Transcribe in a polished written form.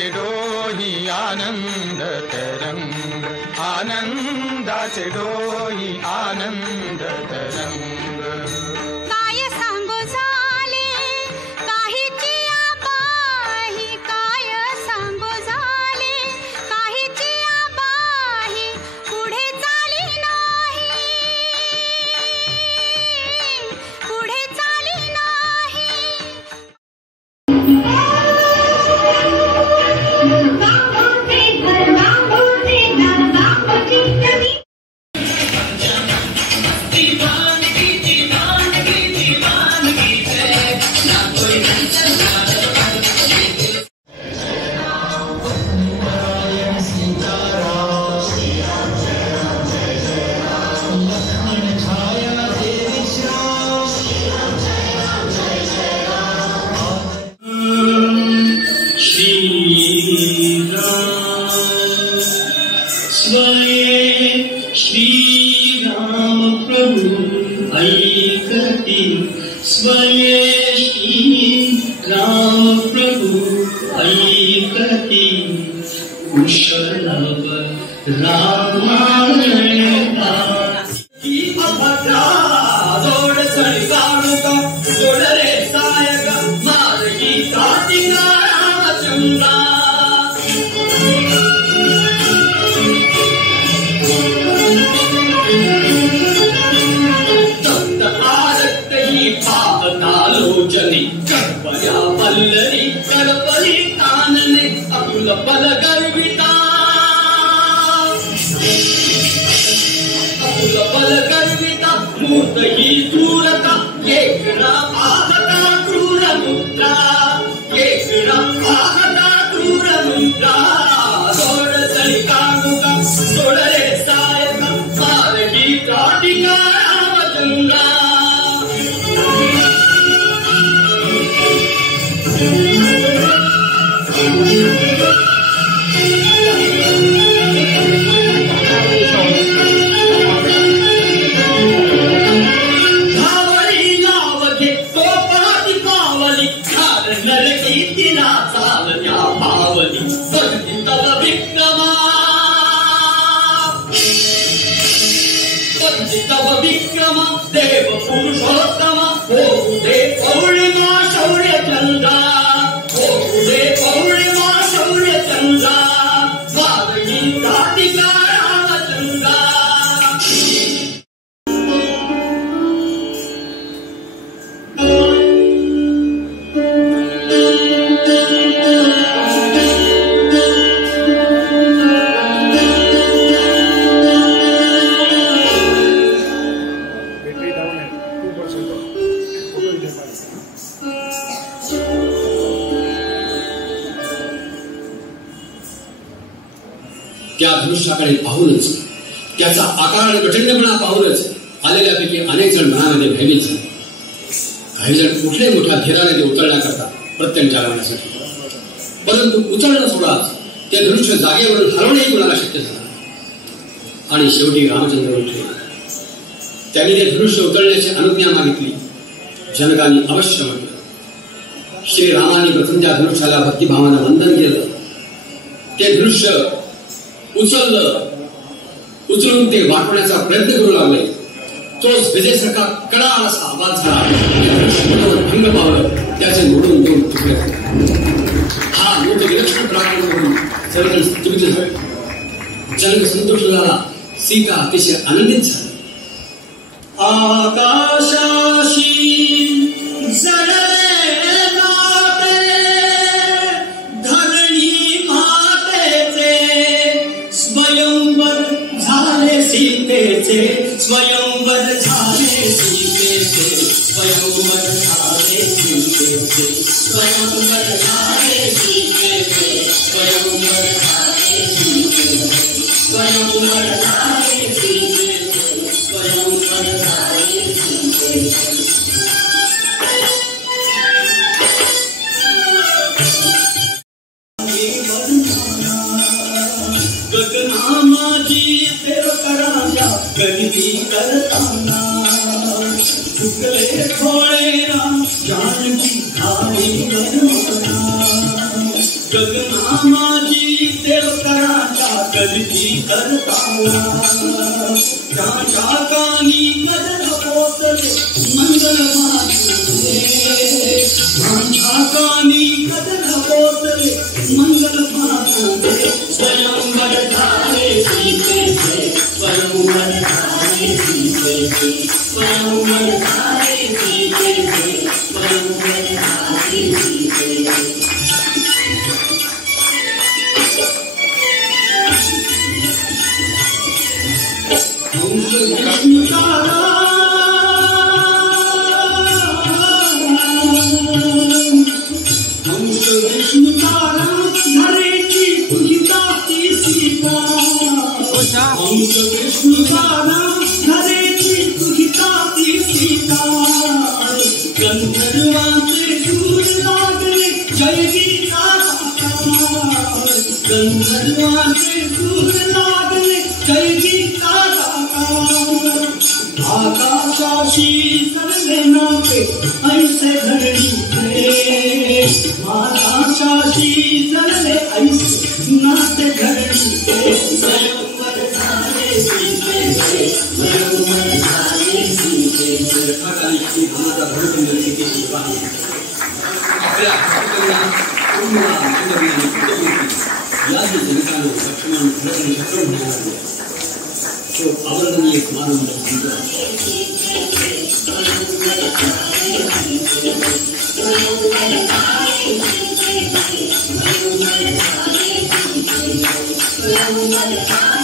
आनंदाचे डोही आनंद तरंग, आनंदाचे डोही आनंद तरंग. काय सांगू झाले काहीची आबाही, काय सांगू झाले काहीची आबाही, पुढे चाली नाही, पुढे चाली नाही. त्या धनुष्याकडे पाहूनच, त्याचा आकार आणि प्रचंडपणा पाहूनच आलेल्यापैकी अनेक जण मनामध्ये भयभीत झाले. काही जण कुठल्याही मोठ्या धीराने ते उचलण्याकरता प्रत्यंचा लावण्यासाठी, परंतु उचलणं सोडाच ते धनुष्य जागेवरून हलवणेही कुणाला शक्य झालं. आणि शेवटी रामचंद्र उठले. त्यांनी ते धनुष्य उचलण्याची अनुज्ञा मागितली. जनकांनी अवश्य म्हटलं. श्रीरामांनी प्रथम त्या धनुष्याला भक्तिभावानं वंदन केलं. ते धनुष्य उचलून ते वाटवण्याचा प्रयत्न करू लागले. तोच विजेसारखा कडा असा आवाज झाला. भंग पावलं. त्याचे मोडून दोन तुकडे झाले. हा मोठे विलक्षण पराक्रम करून सर्वजण स्तुतीत झाले. जनक संतुष्ट झाला. सीता अतिशय आनंदित झाली. आकाशाशी जडले नाते, धरणी मातेचे स्वयंवर झाले सीतेचे, स्वयंवर झाले सीतेचे, स्वयंवर झाले सीतेचे, स्वयंवर झाले सीतेचे, स्वयंवर झाले सीतेचे, स्वयंवर झाले सीतेचे, स्वयंवर झाले सीतेचे. गगनामाची फेरफटका गरिबी करताना, झुकले थोडे राम जानकी घाई बनवताना. गगना रामाजी देवकराच्या गलती करताना राजा कानी मदन पोचले मंगल माधुरे राजा कानी मदन पोचले मंगल माधुरे स्वयंवर धारे सीतेचे स्वयंवर धारे सीतेचे स्वयंवर धारे सीतेचे स्वयंवर धारे सीतेचे गंधर्वांचे सूर लागले जय गीता गंधर्वांचे सूर लागले जय गीता आकाशाशी तरले नाते ऐसे धरणी थे आकाशाशी तरले ऐसे नाते धरणी थे स्वयंवर धारे सीतेचे स्वयंवर धारे सीतेचे रथाकालीची भावना भरपूर सीतेची विवाह आपल्या भक्तांना पूर्ण मानवीय कृतज्ञता या जनकानं लक्ष्मण भरत शत्रुघ्न तो अवर्णनीय समारंभ Thank you.